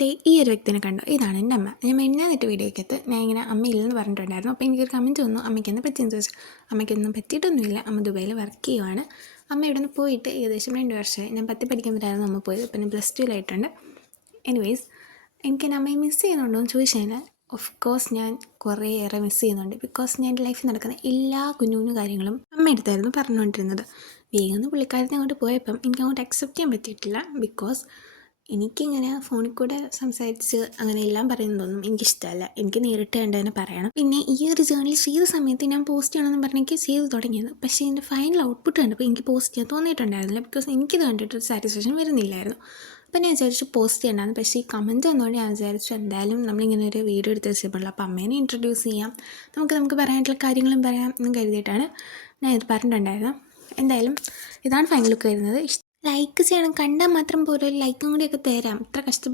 ദേ ഈ ഒരു വ്യക്തിനെ കണ്ടോ, ഇതാണ് എൻ്റെ അമ്മ. ഞാൻ മെന്നാന്നിട്ട് വീഡിയോക്കകത്ത് ഞാൻ ഇങ്ങനെ അമ്മയില്ലെന്ന് പറഞ്ഞിട്ടുണ്ടായിരുന്നു. അപ്പോൾ എനിക്കൊരു കമൻറ്റ് വന്നു, അമ്മയ്ക്കെന്ന് പറ്റിയെന്ന് ചോദിച്ചു. അമ്മയ്ക്കൊന്നും പറ്റിയിട്ടൊന്നുമില്ല, അമ്മ ദുബൈയിൽ വർക്ക് ചെയ്യുവാണ്. അമ്മ ഇവിടെ നിന്ന് പോയിട്ട് ഏകദേശം 2 വർഷമായി. ഞാൻ 10 പഠിക്കുമ്പോഴായിരുന്നു അമ്മ പോയത്. പിന്നെ +2-ലായിട്ടുണ്ട്. എനിവേയ്സ്, എനിക്ക് എൻ്റെ അമ്മയെ മിസ് ചെയ്യുന്നുണ്ടോ എന്ന് ചോദിച്ചു കഴിഞ്ഞാൽ ഓഫ് കോഴ്സ് ഞാൻ കുറേയേറെ മിസ് ചെയ്യുന്നുണ്ട്. ബിക്കോസ് ഞാൻ എൻ്റെ ലൈഫിൽ നടക്കുന്ന എല്ലാ കുഞ്ഞു കുഞ്ഞു കാര്യങ്ങളും അമ്മയടുത്തായിരുന്നു പറഞ്ഞുകൊണ്ടിരുന്നത്. വേഗം ഒന്ന് പുള്ളിക്കാരത്തെ അങ്ങോട്ട് പോയപ്പം എനിക്കങ്ങോട്ട് അക്സെപ്റ്റ് ചെയ്യാൻ പറ്റിയിട്ടില്ല. ബിക്കോസ് എനിക്കിങ്ങനെ ഫോണിൽ കൂടെ സംസാരിച്ച് അങ്ങനെ എല്ലാം പറയുന്നതൊന്നും എനിക്കിഷ്ടമല്ല. എനിക്ക് നേരിട്ട് കണ്ട് തന്നെ പറയണം. പിന്നെ ഈ ഒരു ജേർണി ചെയ്ത സമയത്ത് ഞാൻ പോസ്റ്റ് ചെയ്യണമെന്ന് പറഞ്ഞ് എനിക്ക് ചെയ്ത് തുടങ്ങിയത്. പക്ഷേ ഇതിൻ്റെ ഫൈനൽ ഔട്ട്പുട്ട് കണ്ടപ്പോൾ എനിക്ക് പോസ്റ്റ് ചെയ്യാൻ തോന്നിയിട്ടുണ്ടായിരുന്നില്ല. ബിക്കോസ് എനിക്കിത് കണ്ടിട്ട് ഒരു സാറ്റിസ്ഫാക്ഷൻ വരുന്നില്ലായിരുന്നു. അപ്പം ഞാൻ വിചാരിച്ചു പോസ്റ്റ് ചെയ്യണ്ടായിരുന്നു. പക്ഷേ ഈ കമൻറ്റ് വന്നുകൊണ്ട് ഞാൻ വിചാരിച്ചു എന്തായാലും നമ്മളിങ്ങനെ ഒരു വീഡിയോ എടുത്ത് വെച്ചപ്പോഴല്ലോ, അപ്പോൾ അമ്മേനെ ഇൻട്രൊഡ്യൂസ് ചെയ്യാം, നമുക്ക് പറയാനായിട്ടുള്ള കാര്യങ്ങളും പറയാം എന്ന് കരുതിയിട്ടാണ് ഞാൻ ഇത് പറഞ്ഞിട്ടുണ്ടായിരുന്നത്. എന്തായാലും ഇതാണ് ഫൈനൽ ലുക്ക് വരുന്നത്. ലൈക്ക് ചെയ്യണം, കണ്ടാൽ മാത്രം പോലും ലൈക്കും കൂടിയൊക്കെ തരാം. ഇത്ര കഷ്ടപ്പെട്ട്